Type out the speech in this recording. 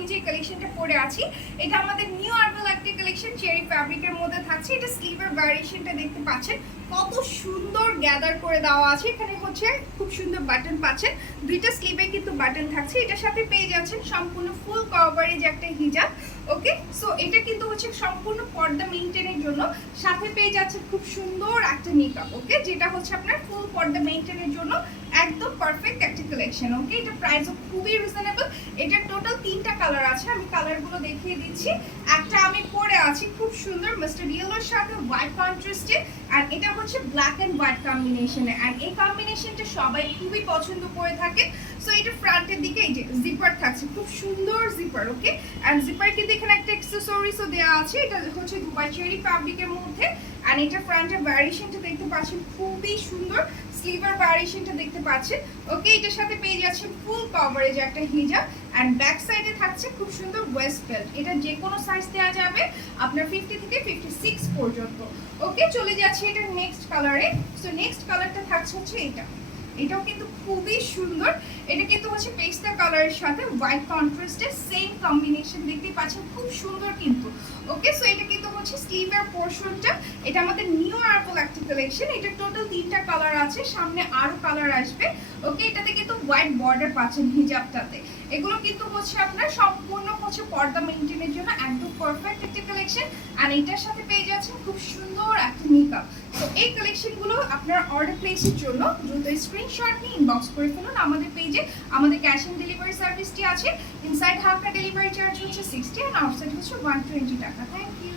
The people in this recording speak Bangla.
আমি যে কালেকশনটা পরে আছি এটা আমাদের নিউ আর্বাল একটা কালেকশন, চেরি ফ্যাব্রিকের মধ্যে থাকছে। এটা স্লিভের ভ্যারিয়েশনটা দেখতে পাচ্ছেন, কত সুন্দর গ্যাদার করে দেওয়া আছে। এখানে হচ্ছে খুব সুন্দর বাটন পাচ্ছেন, দুইটা স্লিভে কিন্তু বাটন থাকছে। এটার সাথে পেয়ে যাচ্ছেন সম্পূর্ণ ফুল কভারেজ একটা হিজাব। ওকে, সো এটা কিন্তু হচ্ছে সম্পূর্ণ পর্দা মেইনটেনের জন্য। সাথে পেয়ে যাচ্ছেন খুব সুন্দর একটা মেকআপ, ওকে, যেটা হচ্ছে আপনার ফুল পর্দা মেইনটেনের জন্য একদম পারফেক্ট একটা কালেকশন। ওকে, এটা প্রাইসও খুবই রিজনেবল। এটা টোটাল 3টা কালার আছে, আমি কালারগুলো দেখিয়ে দিচ্ছি। একটা আমি পরে আছি খুব সুন্দর মাস্টার্ড ইয়েলোর সাথে হোয়াইট কন্ট্রাস্টে, আর এটা হচ্ছে ব্ল্যাক এন্ড হোয়াইট কম্বিনেশনে। আর এই কম্বিনেশনটা সবাই খুবই পছন্দ করে থাকে। সো এটা ফ্রন্টের দিকে এই যে জিপার থাকছে, খুব সুন্দর জিপার। ওকে, এন্ড জিপার কিন্তু এখানে একটা অ্যাকসেসরিজও দেওয়া আছে। এটা হচ্ছে দুবাই চেরি ফ্যাব্রিকের মধ্যে। আর এটা ফ্রন্টের ভ্যারিয়েশনটা দেখতে পাচ্ছেন, খুবই সুন্দর। স্লিভার ভ্যারিয়েশনটা দেখতে পাচ্ছেন। ওকে, এটার সাথে পেয়ে যাচ্ছেন ফুল কভারেজ একটা হিজাব, এন্ড ব্যাক সাইডে থাকছে খুব সুন্দর ওয়েস্ট বেল্ট। এটা যে কোনো সাইজ দেওয়া যাবে আপনার 50 থেকে 56 পর্যন্ত। ওকে, চলে যাচ্ছে এটা নেক্সট কালারে। সো নেক্সট কালারটা থাকছে হচ্ছে এটা। এটাও কিন্তু খুবই সুন্দর। এটা কিন্তু হচ্ছে পেস্তা কালারের সাথে হোয়াইট কন্ট্রাস্টের সেম কম্বিনেশন দেখতে পাচ্ছেন, খুব সুন্দর কিন্তু। ওকে, সো এটা কিন্তু হচ্ছে স্লিভের পোরশনটা। এটা আমাদের নিউ আর্বাল একটা কালেকশন। এটা টোটাল 3টা কালার আছে, সামনে আরো কালার আসবে। ওকে, এটাতে কিন্তু হোয়াইট বর্ডার পাচ্ছেন হিজাবটাতে। এগুলো কিন্তু হচ্ছে আপনার সম্পূর্ণ হচ্ছে পর্দা মেইনটেনের জন্য একদম পারফেক্ট একটা কালেকশন। আর এটার সাথে পেয়ে যাচ্ছেন খুব সুন্দর একটা মেকআপ। তো এই কালেকশনগুলো আপনার অর্ডার প্লেসের জন্য দ্রুত স্ক্রিনশট নিয়ে ইনবক্স করে ফেলুন আমাদের পেজে। আমাদের ক্যাশ অন ডেলিভারি সার্ভিসটি আছে। ইনসাইড ঢাকা ডেলিভারি চার্জ হচ্ছে 60 আর আউটসাইড হচ্ছে 120 টাকা। Thank you.